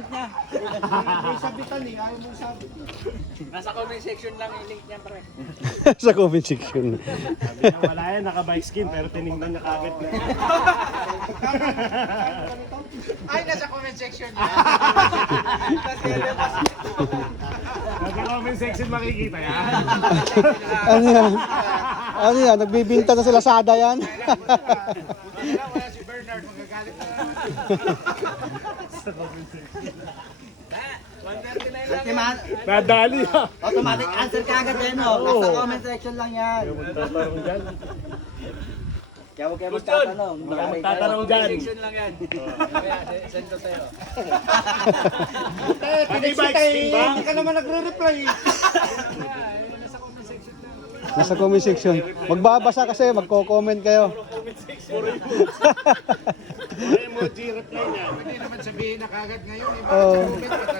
May sabitan eh, ayaw mong sabit. Nasa comment section lang yung link niya, pre. Sa comment section. Sabi na wala yan, naka-bike skin, pero tinignan niya kagad na. Ay, nasa comment section. Nasa comment section makikita yan. Ano yan? Ano yan? Nagbibinta na sa Lazada yan? Wala si Bernard, magagalit na. Sa comment section. 139 lang. Nadali ha. Automatic answer ka agad eh, no? Nasa comment section lang yan. Ayaw magtatanong dyan. Kaya huwag kayo magtatanong. Baka magtatanong dyan. Section lang yan. Kaya, send ko sa'yo. Paki-bike skin ba? Hindi ka naman nagre-reply. Nasa comment section lang. Nasa comment section. Magbabasa kasi, magko-comment kayo. May emoji reply niya. Hindi naman sabihin na kagad ngayon. Oo. Comment,